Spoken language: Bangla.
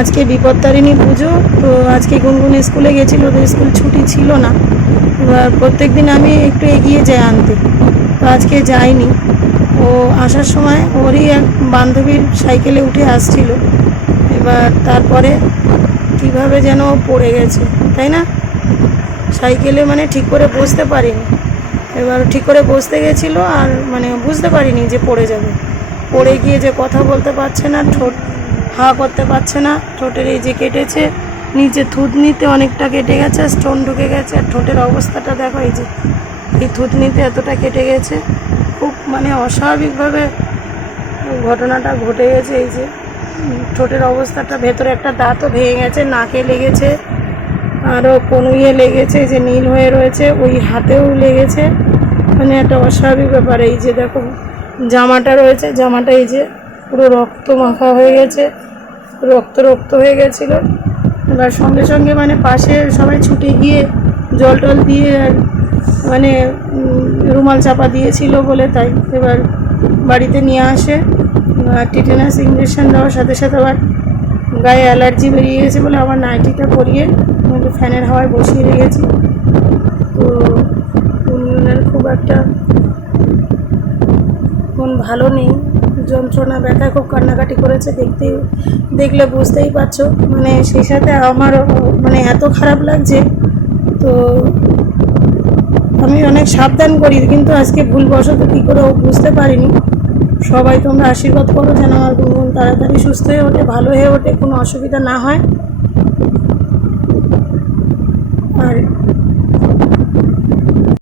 আজকে বিপত্তারিণী পুজো, তো আজকে গুনগুন স্কুলে গেছিল, তো স্কুল ছুটি ছিল না। এবার প্রত্যেক দিন আমি একটু এগিয়ে যাই আনতে। তো আজকে যাইনি। ও আসার সময় ওরই এক বান্ধবীর সাইকেলে উঠে আসছিল। এবার তারপরে কীভাবে যেন পড়ে গেছে, তাই না? সাইকেলে মানে ঠিক করে বসতে পারিনি। এবার ঠিক করে বসতে গেছিল আর মানে বুঝতে পারিনি যে পড়ে যাবে। পড়ে গিয়ে যে কথা বলতে পারছে না, ঠোঁট হা করতে পারছে না। ঠোঁটের এই যে কেটেছে, নিচে থুতনিতে অনেকটা কেটে গেছে স্টোন ঢুকে গেছে। আর ঠোঁটের অবস্থাটা দেখো, এই যে, এই থুতনিতে এতটা কেটে গেছে। খুব মানে অস্বাভাবিকভাবে ঘটনাটা ঘটে গেছে, এই যে। ঠোঁটের অবস্থাটা, ভেতরে একটা দাঁতও ভেঙে গেছে, নাকে লেগেছে আরও কনুইয়ে লেগেছে, এই যে নীল হয়ে রয়েছে, ওই হাতেও লেগেছে। মানে একটা অস্বাভাবিক ব্যাপার, এই যে দেখো, জামাটা রয়েছে, জামাটা এই যে পুরো রক্ত মাখা হয়ে গেছে, রক্ত রক্ত হয়ে গেছিল। এবার সঙ্গে সঙ্গে মানে পাশে সবাই ছুটে গিয়ে জল টল দিয়ে মানে রুমাল চাপা দিয়েছিল বলে তাই এবার বাড়িতে নিয়ে আসে। টিটেনাস ইঞ্জেকশন দেওয়ার সাথে সাথে আবার গায়ে অ্যালার্জি বেরিয়ে গেছে বলে আমার নাইটিটা পরিয়ে ফ্যানের হাওয়ায় বসিয়ে রেখেছি। তো খুব একটা মন ভালো নেই। যন্ত্রণা, ব্যথা খুব কান্নাকাটি করেছে, দেখতে, দেখলে বুঝতেই পারছ। মানে সেই সাথে আমারও মানে এত খারাপ লাগছে। তো আমি অনেক সাবধান করি, কিন্তু আজকে ভুলবশত কী করে বুঝতে পারিনি। সবাই তোমরা আশীর্বাদ করো যেন আমার গুনগুন তাড়াতাড়ি সুস্থ হয়ে ওঠে, ভালো হয়ে ওঠে, কোনো অসুবিধা না হয়।